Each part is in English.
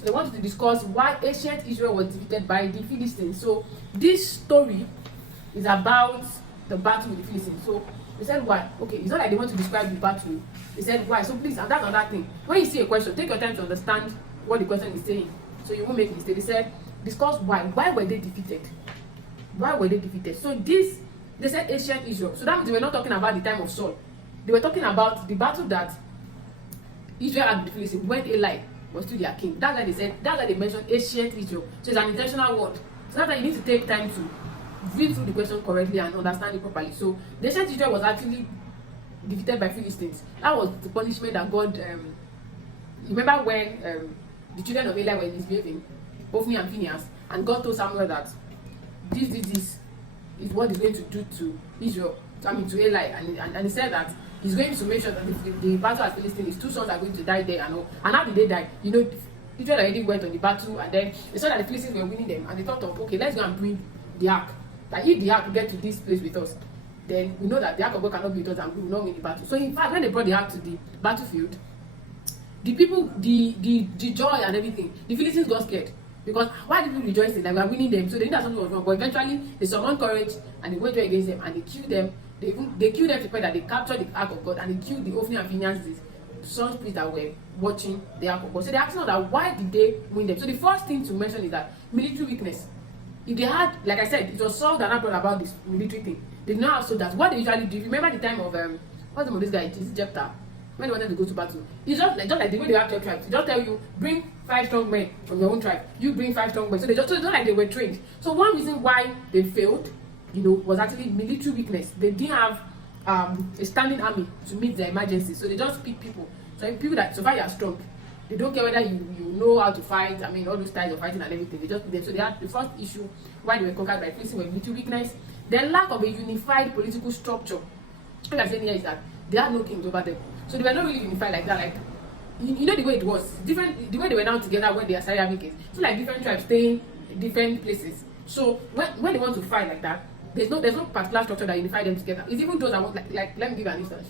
So they wanted to discuss why ancient Israel was defeated by the Philistines. So this story is about the battle with the Philistines. So they said why. Okay, it's not like they want to describe the battle. They said why. So please, and that's another thing. When you see a question, take your time to understand what the question is saying, so you won't make mistake. They said discuss why. Why were they defeated? Why were they defeated? So this, they said ancient Israel. So that means they were not talking about the time of Saul. They were talking about the battle that Israel had with the Philistines when Eli was still their king. That's why they said, that's why they mentioned ancient Israel. So it's an intentional word. So that's why you need to take time to read through the question correctly and understand it properly. So the ancient Israel was actually defeated by Philistines. That was the punishment that God, remember when the children of Eli were misbehaving, Hophni and Phinehas, and God told Samuel that this is what he's going to do to Israel, to Eli, and he said that he's going to make sure that the battle at Philistine, his two sons are going to die there and all. And how did they die? You know, Israel already went on the battle, and then they saw that the Philistines were winning them, and they thought of, okay, let's go and bring the ark. That if the ark will get to this place with us, then we know that the ark of God cannot be with us and we will not win the battle. So in fact, when they brought the ark to the battlefield, the people, the joy and everything, the Philistines got scared. Because why did people rejoice? Like, we are winning them. So they knew that something was wrong. But eventually, they summoned courage and they went against them and they killed them. They killed them to the point that they captured the ark of God and they killed the Hophni and Phinehas, the sons priests that were watching the ark of God. So they asked us that why did they win them? So the first thing to mention is that military weakness. If they had, like I said, it was Saul that not brought about this military thing. They did not have soldiers. What they usually do, remember the time of what's the name of this guy? It is Jephthah. When they wanted to go to battle, it's just like the way they have 12 tribes. They just tell you, bring 5 strong men from your own tribe. You bring 5 strong men. So it's not like they were trained. So one reason why they failed, was actually military weakness. They didn't have a standing army to meet their emergencies. So they just pick people. So people that so far you are strong. They don't care whether you know how to fight. I mean, all those styles of fighting and everything. They just pick them. So they had the first issue why they were conquered by Philistines was military weakness. The lack of a unified political structure. What I'm saying here is that they had no kings over them. So they were not really unified like that. Like, you know the way it was different. The way they were now together when they started having kids. So like different tribes staying in different places. So when they want to fight like that, there's no particular structure that unified them together. It's even those that want like let me give an instance.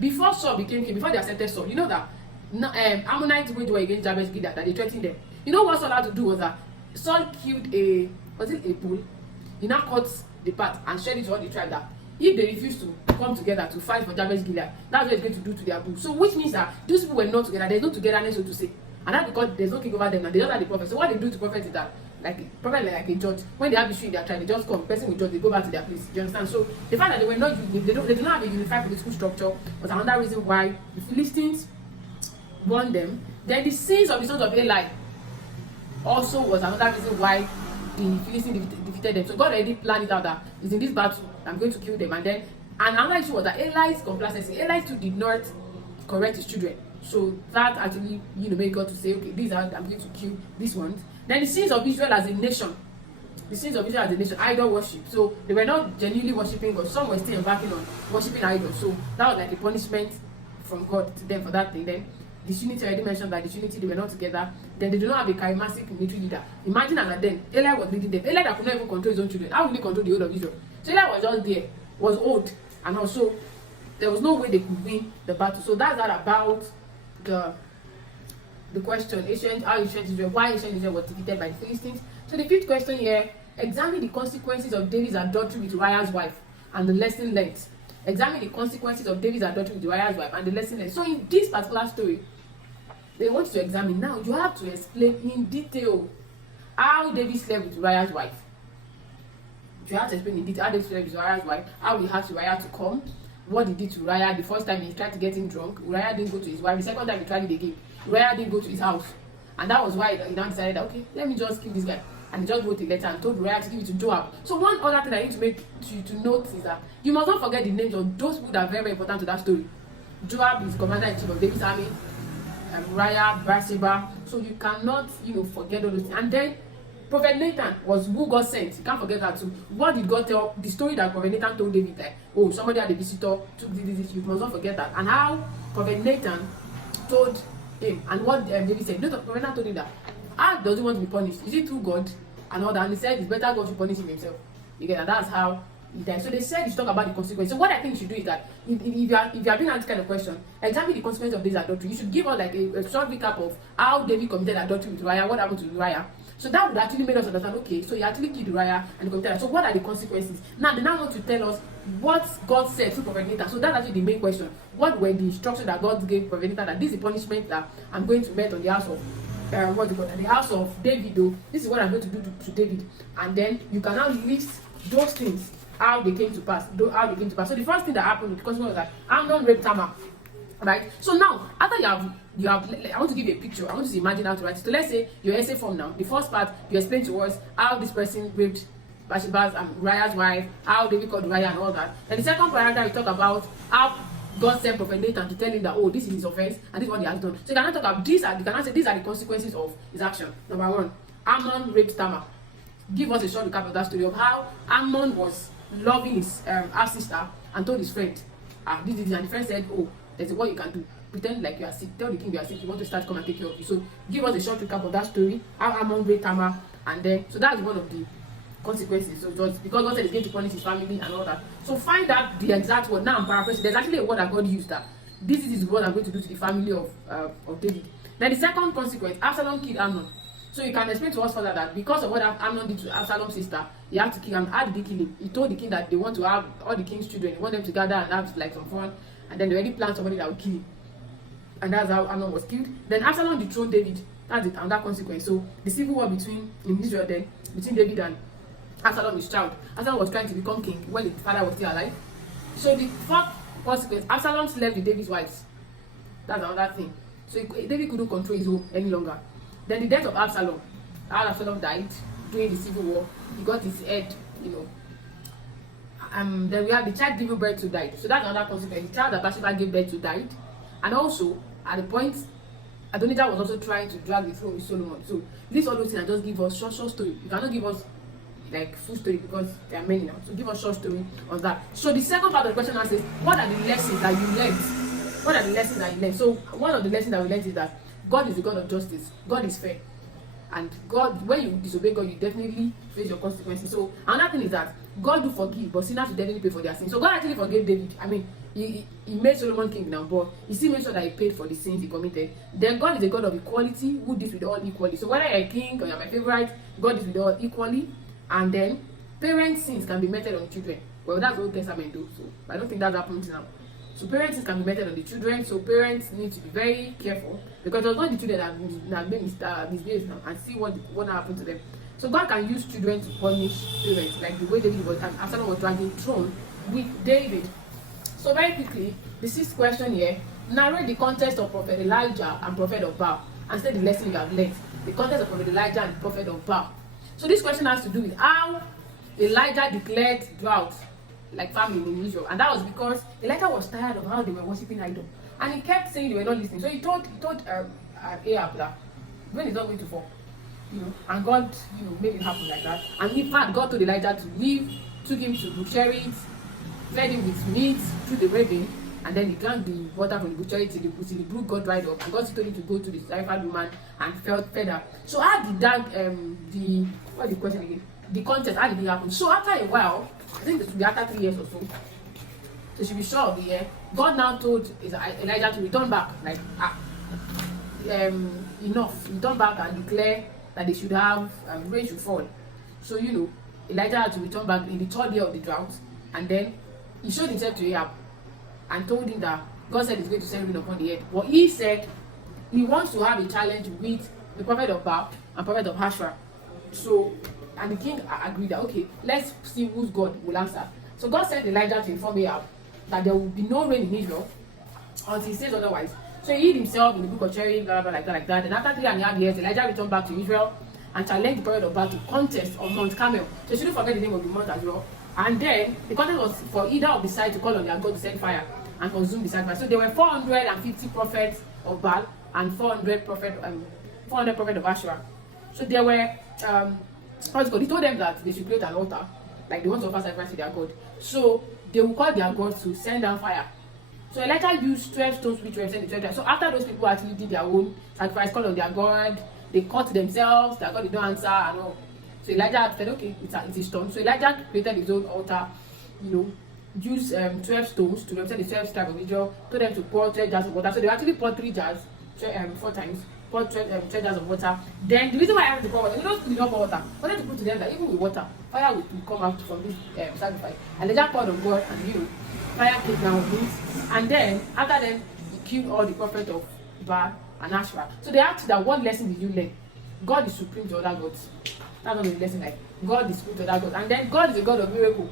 Before Saul became king, before they accepted Saul, you know that Ammonites waged war against Jabez Gilead, that they threatened them. You know what Saul had to do was that Saul killed a bull. He now cut the part and shared it to all the tribe that if they refuse to come together to fight for Jabez Gilead, that's what it's going to do to their bull. So which means that those people were not together. There's no togetherness, so to say. And that's because there's no king over them and they just have the prophet. So what they do to prophet is that prophet like a judge. When they have issue in their tribe, they just come, person will judge, they go back to their place. Do you understand? So the fact that they were not they do not have a unified political structure was another reason why the Philistines won them. Then the sins of the sons of Eli also was another reason why the Philistines defeated them. So God already planned it out that it's in this battle I'm going to kill them. And another issue was that Eli's complacency. Eli too did not correct his children. So that actually, made God to say, okay, these are I'm going to kill these ones. Then the sins of Israel as a nation. The sins of Israel as a nation, idol worship. So they were not genuinely worshiping God. Some were still embarking on worshiping idols. So that was like a punishment from God to them for that thing. Then disunity, I already mentioned that disunity, they were not together. Then they do not have a charismatic military leader. Imagine that then Eli was leading them. Eli that could not even control his own children. How will he control the whole of Israel? So Eli was just there, was old, and also there was no way they could win the battle. So that's all about the question, why ancient Israel was defeated by the Philistines. So the fifth question here, examine the consequences of David's adultery with Uriah's wife and the lesson learned. Examine the consequences of David's adultery with Uriah's wife and the lesson learned. So in this particular story, they want you to examine. Now you have to explain in detail how David slept with Uriah's wife. You have to explain in detail how David slept with Uriah's wife, how he had Uriah to come, what he did to Uriah. The first time he tried to get him drunk, Uriah didn't go to his wife. The second time he tried it again, Uriah didn't go to his house. And that was why he now decided that, okay, let me just kill this guy. And he just wrote a letter and told Uriah to give it to Joab. So one other thing I need to make to note is that you must not forget the names of those people that are very, very important to that story. Joab is commander-in-chief of David's army, Uriah, Bathsheba. So you cannot, forget all those things. And then Prophet Nathan was who God sent. You can't forget that too. What did God tell? The story that Prophet Nathan told David, like, oh, somebody had a visitor, took this. You must not forget that. And how Prophet Nathan told him, and what David said. Prophet Nathan told him that, how does he want to be punished? Is it through God and all that? And he said it's better God to punish him himself. You get that? That's how he died. So they said you should talk about the consequences. So what I think you should do is that if you are being asked this kind of question, examine the consequences of this adultery. You should give us like a short recap of how David committed adultery with Uriah, what happened to Uriah. So that would actually make us understand, okay, so he actually killed Uriah and committed. So what are the consequences? Now they now want to tell us what God said to Prophet Nathan. So that's actually the main question. What were the instructions that God gave Prophet Nathan, that this is the punishment that I'm going to meet on the house of the house of David, though. This is what I'm going to do to David. And then you can now list those things, how they came to pass. So the first thing that happened with the consequence was that Amnon raped Tamar. Right? So now, after you have, I want to give you a picture. I want you to imagine how to write it. So let's say your essay form now. The first part, you explain to us how this person raped Bathsheba's and Uriah's wife, how David called Uriah and all that. Then the second paragraph, you talk about how God sent Prophet Nathan to tell him that, oh, this is his offense and this is what he has done. So you cannot talk about these are the consequences of his action. Number one, Amnon raped Tamar. Give us a short recap of that story of how Amnon was loving his half sister and told his friend, this, and the friend said, oh, there's what you can do. Pretend like you are sick. Tell the king you are sick. You want to start, come and take care of you. So give us a short recap of that story. How Amnon raped Tamar, and then so that's one of the consequences. So just because God said he's going to punish his family and all that. So find out the exact word. Now I'm paraphrasing. There's actually a word that God used that this is what I'm going to do to the family of David. Then the second consequence, Absalom killed Amnon. So you can explain to us further that because of what Amnon did to Absalom's sister, he had to kill him. How did he kill him? He told the king that they want to have all the king's children. He want them to gather and have like some fun. And then they already planned somebody that would kill him. And that's how Amnon was killed. Then Absalom dethroned David. That's it, and that consequence. So the civil war in Israel then, between David and Absalom, his child. Absalom was trying to become king when the father was still alive. So the fourth consequence, Absalom slept with David's wives. That's another thing. So David couldn't control his home any longer. Then the death of Absalom. How Absalom died during the civil war. He got his head, then we have the child giving birth to died. So that's another consequence. The child that Bathsheba gave birth to died. And also, at the point, Adonijah was also trying to drag the throne with Solomon. So these all those things and just give us short story. You cannot give us like full story because there are many now. So give us short story on that. So the second part of the question answers, what are the lessons that you learned? What are the lessons that you learned? So one of the lessons that we learned is that God is the God of justice. God is fair. And God, when you disobey God, you definitely face your consequences. So another thing is that God will forgive, but sinners will definitely pay for their sins. So God actually forgave David. I mean, he made Solomon king now, but he still made sure that he paid for the sins he committed. Then God is a God of equality who deals with all equally. So whether you're a king or you're my favorite, God is with all equally. And then parents' sins can be meted on children. Well, that's what Old Testament do. So I don't think that happens now. So parents sins can be meted on the children. So parents need to be very careful because it's not the children that made misbehaved now and see what happened to them. So God can use children to punish parents, like the way David was and Absalom was dragging throne with David. So very quickly, the sixth question here: narrate the context of Prophet Elijah and Prophet of Baal, and say the lesson you have learned. The context of Prophet Elijah and Prophet of Baal. So this question has to do with how Elijah declared drought, like famine in Israel, and that was because Elijah was tired of how they were worshiping idols, and he kept saying they were not listening. So he told Ahab that when it's not going to fall, and God, made it happen like that. And in fact, God told Elijah to leave, took him to butchery, fed him with meat through the ravine, and then he drank the water from the butchery till the brook got dried up. And God told him to go to the Zarephath woman and fed her. So how did that what's the question again? The contest, how did it happen? So after a while, I think it should be after 3 years or so. So you should be sure of the year. God now told Elijah to return back, like enough. Return back and declare that they should have rain should fall. So Elijah had to return back in the 3rd year of the drought, and then he showed himself to Ahab and told him that God said he's going to send rain upon the earth. But he said he wants to have a challenge with the prophet of Baal and prophet of Asherah. So, and the king agreed that okay, let's see whose God will answer. So God sent Elijah to inform Ahab that there will be no rain in Israel until he says otherwise. So he hid himself in the brook of Cherry, blah, blah, blah, like that. And after 3.5 years, Elijah returned back to Israel and challenged the prophet of Baal to contest on Mount Carmel. So you shouldn't forget the name of the mount as well. And then the contest was for either of the sides to call on their God to send fire and consume the sacrifice. So there were 450 prophets of Baal and 400 prophets of Asherah. So there were he told them that they should create an altar, like they want to offer sacrifice to their God. So they will call their God to send down fire. So Elijah used 12 stones which represent the 12. So after those people actually did their own sacrifice, call on their God, they cut themselves, their God did not answer and all. So Elijah said, okay, it's a stone. So Elijah created his own altar use 12 stones to represent the 12 tribes of Israel, told them to pour 12 jars of water. So they actually poured 3 jars, 4 times, poured 12 jars of water. Then the reason why I have to pour water, they don't pour water. I wanted to put to them that even with water, fire will come out from this sacrifice. And they just poured on God, and fire came down with it. And then after them, he killed all the prophets of Baal and Asherah. So they asked that, what lesson did you learn? God is supreme to other gods. That's not the lesson, like God is supreme to other gods. And then God is a God of miracle.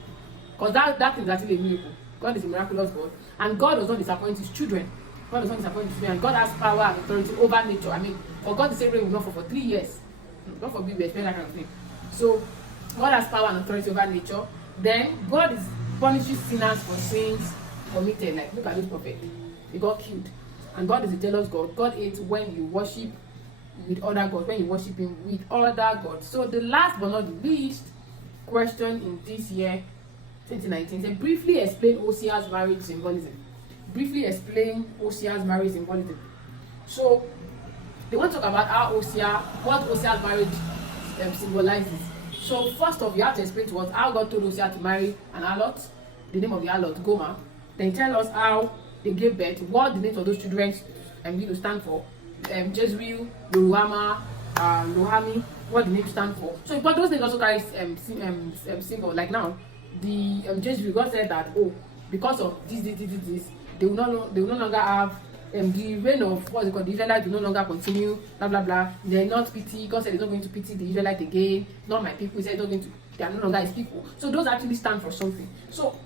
Because that is actually a miracle. God is a miraculous God. And God does not disappoint his children. God does not disappoint his children. And God has power and authority over nature. I mean, for God to say rain will not fall for 3 years. God forbid we experience that kind of thing. So God has power and authority over nature. Then God punishes sinners for sins committed. Like, look at this prophet. He got killed. And God is a jealous God. God hates when you worship with other gods, when you worship him with other gods. So the last but not the least question in this year 2019 said, briefly explain Hosea's marriage symbolism. Briefly explain Hosea's marriage symbolism. So they want to talk about what Hosea's marriage symbolizes. So first off, you have to explain to us how God told Hosea to marry an harlot, the name of the harlot, Gomer. Then tell us how they gave birth, what the names of those children stand for. Jezreel, Loruhama, Lohami, what the names stand for. So but those names also carry symbol. Like now, the Jezreel, God said that, because of this, they will no longer have the reign of what's it called, the Israelites will no longer continue, blah blah blah. They're not pity. God said he's not going to pity the Israelites again, not my people. He said they are no longer his people. So those actually stand for something. So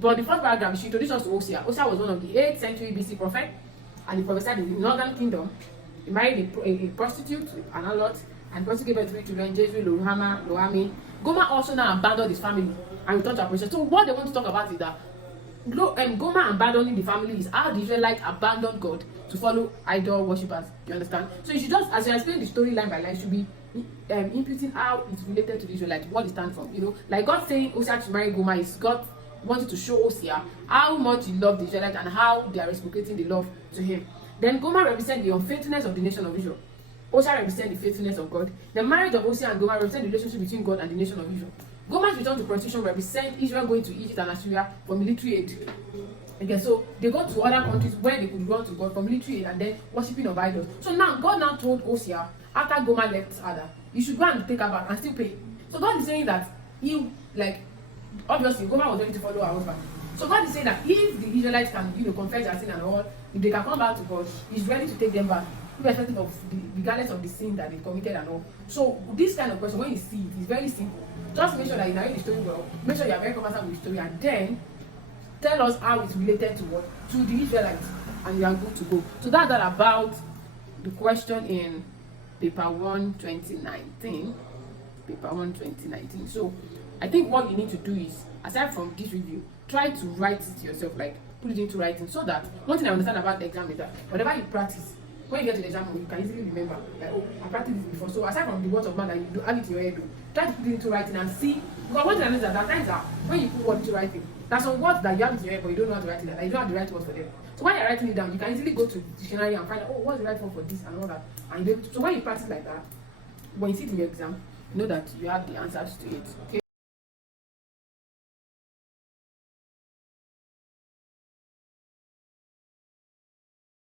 but the first paragraph, she introduced us to Hosea. Hosea was one of the 8th century BC prophet, and he prophesied in the northern kingdom. He married a prostitute, an harlot, and prostitute gave birth to 3 children, Jezreel, Loruhama, Lohami. Gomer also now abandoned his family and returned to oppression. So what they want to talk about is that Gomer abandoning the family is how the Israelites abandoned God to follow idol worshippers. You understand? So you should just, as you explain the story line by line, should be imputing how it's related to the Israelites, what it stands for. Like God saying Hosea to marry Gomer is God wanted to show Hosea how much he loved the Israelites and how they are reciprocating the love to him. Then Gomer represents the unfaithfulness of the nation of Israel. Hosea represents the faithfulness of God. The marriage of Hosea and Gomer represents the relationship between God and the nation of Israel. Gomer's return to prostitution represents Israel going to Egypt and Assyria for military aid. Okay, so they go to other countries where they could run to God for military aid and then worshipping of idols. So now God told Hosea, after Gomer left Ada, you should go and take her back and still pay. So God is saying that obviously Gomer was ready to follow her husband. So God is saying that if the Israelites can confess their sin and all, if they can come back to God, he's ready to take them back, irrespective of regardless of the sin that they committed and all. So this kind of question, when you see it, is very simple. Just make sure that you narrate the story well, make sure you are very comfortable with the story, and then tell us how it's related to what? To the Israelites, and you are good to go. So that's all about the question in paper 1 2019. Paper 1 2019. So I think what you need to do is, aside from this review, try to write it yourself, like put it into writing, so that one thing I understand about the exam is that whatever you practice, when you get to the exam, you can easily remember, like, I practiced this before. So aside from the words of man that you do, have it in your head, try to put it into writing and see. Because one thing I know is that times that when you put words into writing, there's some words that you have it in your head, but you don't know how to write it down. Like, you don't have the right words for them. So when you're writing it down, you can easily go to the dictionary and find out, what's the right word for this and all that. And so when you practice like that, when you sit in your exam, you know that you have the answers to it. Okay.